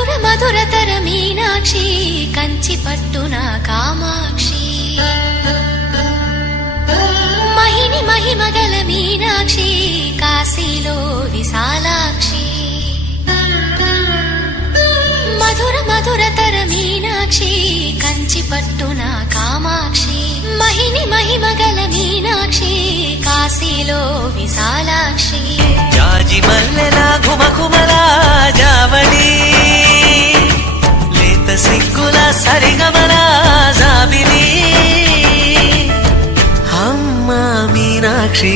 మధుర మధురతర మీనాక్షి కంచి పట్టున కామాక్షి మహిని మహిమగల మీనాక్షి కాశీలో విశాలాక్షి మధుర మధురతర మీనాక్షి కంచి పట్టున కామాక్షి మహిని మహిమగల మీనాక్షి కాశీలో విశాలాక్షి జాజి మల్లెలా ఘుమఘుమలా జావళి లేత సిగ్గుల సరిగమలా జాబిలి అమ్మా మీనాక్షి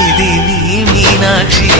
ఇది నీ మీనాక్షి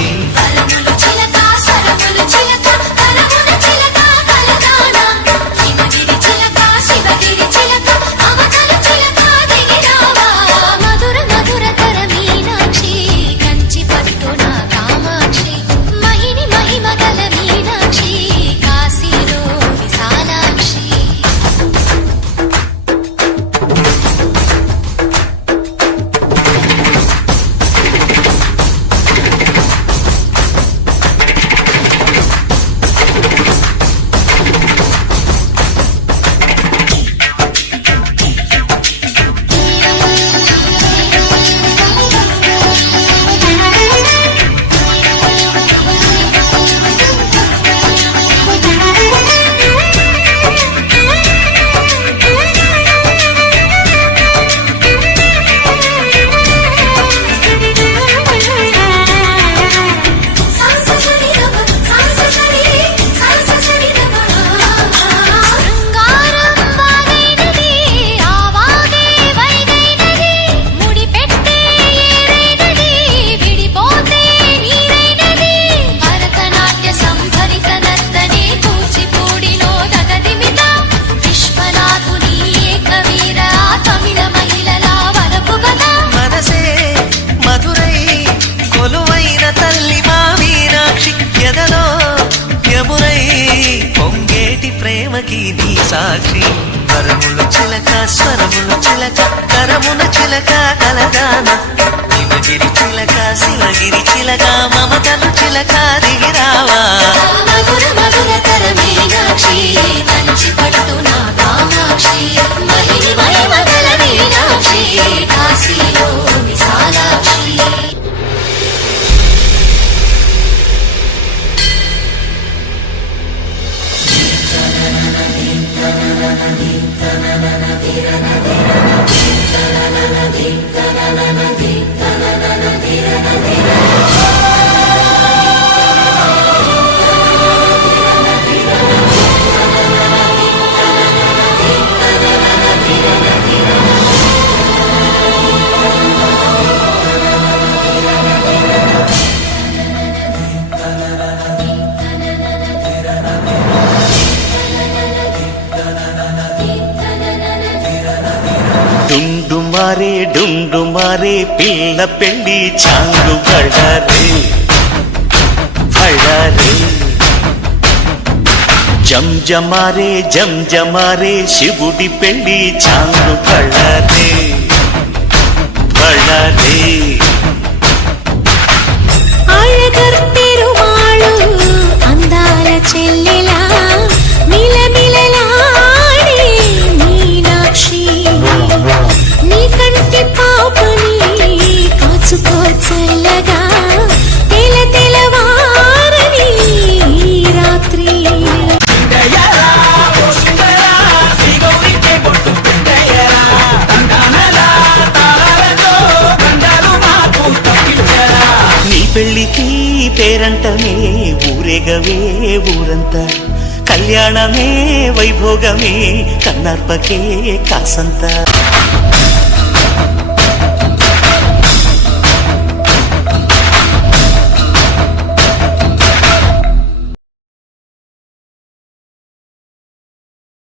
ప్రేమకి నీ సాక్షి వరముల చిలక స్వరముల చిలక కరమున చిలక కలగాన హిమగిరి చిలక శివగిరి చిలక మమతలు చిలక దిగిరావా మధుర మధురతర మీనాక్షి కంచి పట్టున కామాక్షి మహిని మహిమగల మీనాక్షి కాశీలో విశాలాక్షి డుండు మారే పిల్ల పెళ్లి చాంగు బళ్ళారే బళ్ళారే జంజమారే శివుడి పెళ్లి చాంగు బళ్ళారే బళ్ళారే అழகర్ పెరుమాళు అందాల చెల్లెలా మిలమిలలాడే మీనాక్షి నీ కంటి పాపని కాచుకో చల్లగా తెల తెలవారని రాత్రి నీ పెళ్లికి పేరంటమే ఊరేగవే ఊరంతా కళ్యాణమే వైభోగమే కన్నార్పకే కాసంతా